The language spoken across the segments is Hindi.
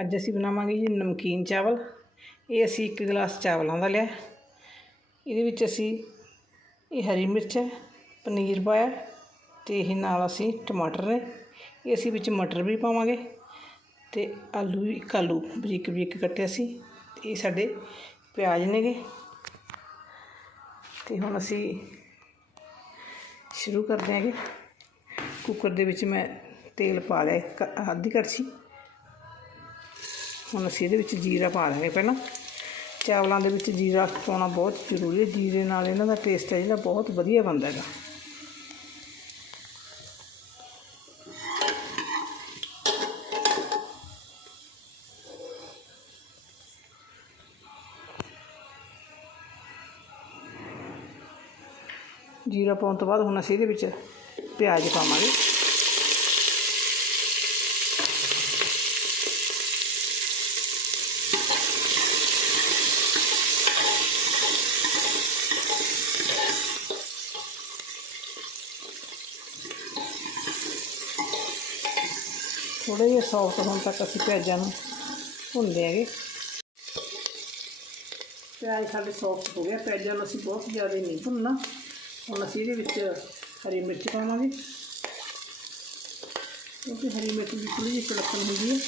ਅੱਜ ਅਸੀਂ ਬਣਾਵਾਂਗੇ ਜੀ ਨਮਕੀਨ ਚਾਵਲ। ਇਹ ਅਸੀਂ ਇੱਕ ਗਲਾਸ ਚਾਵਲਾਂ ਦਾ ਲਿਆ। ਇਹਦੇ ਵਿੱਚ ਅਸੀਂ ਇਹ ਹਰੀ ਮਿਰਚ ਹੈ ਪਨੀਰ ਪਾਇਆ ਤੇ ਇਹ ਨਾਲ ਅਸੀਂ ਟਮਾਟਰ ਨੇ। ਇਹ ਅਸੀਂ ਵਿੱਚ ਮਟਰ ਵੀ ਪਾਵਾਂਗੇ ਤੇ ਆਲੂ ਵੀ- ਇੱਕ ਆਲੂ ਬਰੀਕ ਬਰੀਕ ਕੱਟਿਆ ਸੀ ਤੇ ਇਹ ਸਾਡੇ ਪਿਆਜ਼ ਨੇਗੇ। ਤੇ ਹੁਣ ਅਸੀਂ ਸ਼ੁਰੂ ਕਰਦੇ ਹਾਂਗੇ। ਕੁੱਕਰ ਦੇ ਵਿੱਚ ਮੈਂ ਤੇਲ ਪਾ ਲਿਆ, ਇੱਕ ਅੱਧੀ ਕੜਛੀ ਹੁਣ ਅਸੀਂ ਇਹਦੇ ਵਿੱਚ ਜੀਰਾ ਪਾ ਲਾਂਗੇ ਪਹਿਲਾਂ। ਚਾਵਲਾਂ ਦੇ ਵਿੱਚ ਜੀਰਾ ਪਾਉਣਾ ਬਹੁਤ ਜ਼ਰੂਰੀ ਹੈ। ਜੀਰੇ ਨਾਲ ਇਹਨਾਂ ਦਾ ਟੇਸਟ ਹੈ ਜਿਹੜਾ ਬਹੁਤ ਵਧੀਆ ਬਣਦਾ ਹੈਗਾ। ਜੀਰਾ ਪਾਉਣ ਤੋਂ ਬਾਅਦ ਹੁਣ ਅਸੀਂ ਇਹਦੇ ਵਿੱਚ ਪਿਆਜ਼ ਪਾਵਾਂਗੇ। ਥੋੜੇ ਜਿਹਾ ਸੌਫਟ ਹੋਣ ਤੱਕ ਅਸੀਂ ਪਿਆਜ਼ਾਂ ਨੂੰ ਭੁੰਨਦੇ ਹੈਗੇ। ਪਿਆਜ਼ ਸਾਡੇ ਸੌਫਟ ਹੋ ਗਿਆ ਪਿਆਜ਼ਾਂ ਨੂੰ ਅਸੀਂ ਬਹੁਤ ਜ਼ਿਆਦਾ ਨਹੀਂ ਭੁੰਨਣਾ। ਹੁਣ ਅਸੀਂ ਇਹਦੇ ਵਿੱਚ हरी मिर्ची पावे क्योंकि हरी मिर्च बिल्कुल ही तड़कन होगी।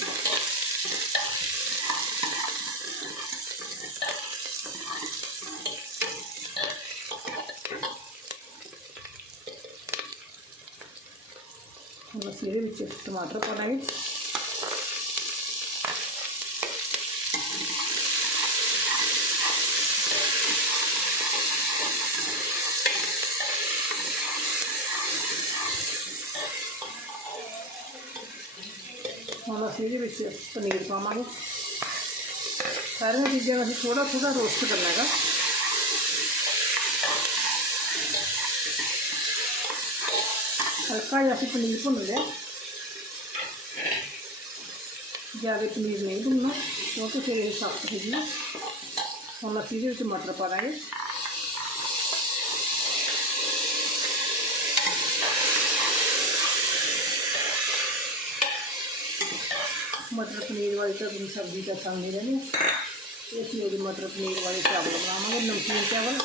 बस ये टमाटर पा पावे वाला सीधे विच पनीर पावे सारिया चीज़ों का थोड़ा थोड़ा रोस्ट करना है हल्का जहाँ पनीर भुन लिया ज़्यादा पनीर नहीं भुनना क्योंकि तो फिर सख्त हो जाए हम असं मटर पा देंगे मटर पनीर वाली तो सब्ज़ी का नहीं रहने इसलिए होगी मटर पनीर वाले चावल। बनावे नमकीन चावल।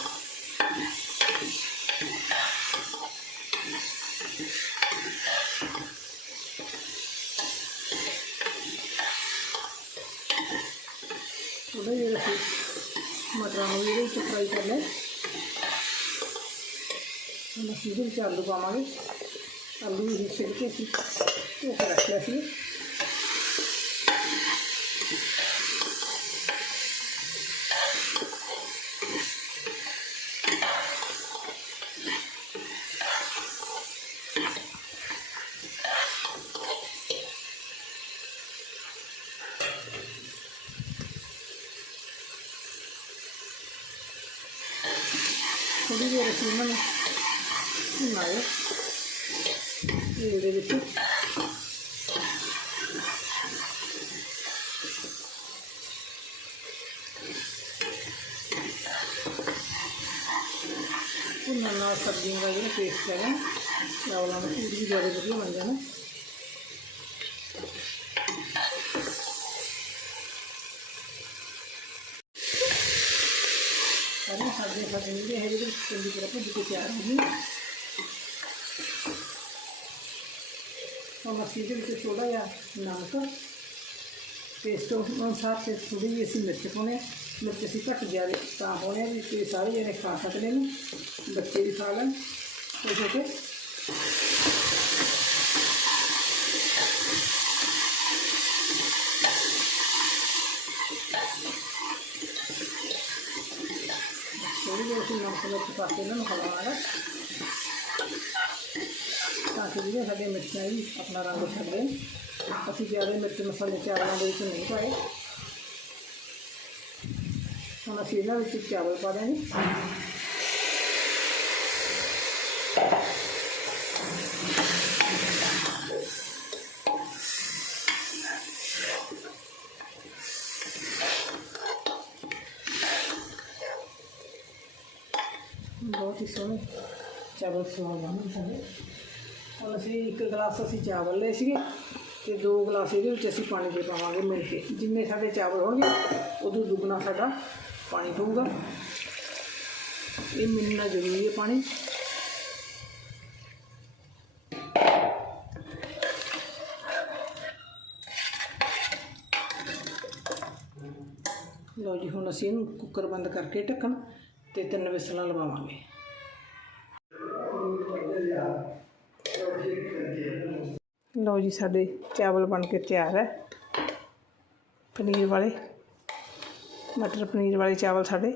मटर फ्राई कर लें। चावल पावे आलू भी छिड़के रख 우리 집에 주면 정말 이렇게 पुनः सब्जी पेस्ट करें चावल में पूरी जरूरत है मंजन ನನಗೆ ಹೇಳಿದ್ರು ತಂದಿದ್ದೀರಪ್ಪ ಬಿಟ್ಟಿದ್ದೆ ಆರಾಮಿ मसीदे में थोड़ा या नमक पेस्ट अनुसार से थोड़ी जी असं मिर्च पाने, मिर्च असं घट ज़्यादा पाने भी तो सारे जने खा सकते हैं। बच्चे भी खा लैन तो इस ताकि जो हरी मिर्चा ही अपना रंग छड़ दें असं ज़्यादा मिर्च मसाले चावल नहीं पाए हम असं चावल पा देंगे ਬਹੁਤ ਹੀ ਸੋਹਣੇ ਚਾਵਲ ਸਵਾਦ ਬਣਦੇ ਸਾਡੇ ਹੁਣ ਹੁਣ ਅਸੀਂ ਇੱਕ ਗਲਾਸ ਅਸੀਂ ਚਾਵਲ ਲਏ ਸੀਗੇ ਤੇ ਦੋ ਗਲਾਸ ਇਹਦੇ ਵਿੱਚ ਅਸੀਂ ਪਾਣੀ ਦੇ ਪਾਵਾਂਗੇ ਮਿਲ ਕੇ ਜਿੰਨੇ ਸਾਡੇ ਚਾਵਲ ਹੋਣਗੇ ਉਦੋਂ ਦੁੱਗਣਾ ਸਾਡਾ ਪਾਣੀ ਪਊਗਾ ਇਹ ਮਿਲਣਾ ਜ਼ਰੂਰੀ ਹੈ ਪਾਣੀ ਲਓ ਜੀ ਹੁਣ ਅਸੀਂ ਇਹਨੂੰ ਕੁੱਕਰ ਬੰਦ ਕਰਕੇ ਢੱਕਣ ਤੇ ਤਿੰਨ ਵਿਸਲਾਂ ਲਵਾਵਾਂਗੇ। ਲਓ ਜੀ, ਸਾਡੇ ਚਾਵਲ ਬਣ ਕੇ ਤਿਆਰ ਹੈ। ਪਨੀਰ ਵਾਲੇ, ਮਟਰ ਪਨੀਰ ਵਾਲੇ ਚਾਵਲ ਸਾਡੇ।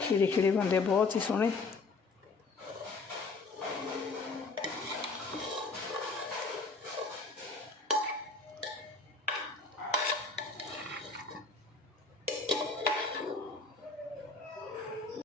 ਖਿੜੇ ਖਿੜੇ ਬਣਦੇ ਬਹੁਤ ਹੀ ਸੋਹਣੇ।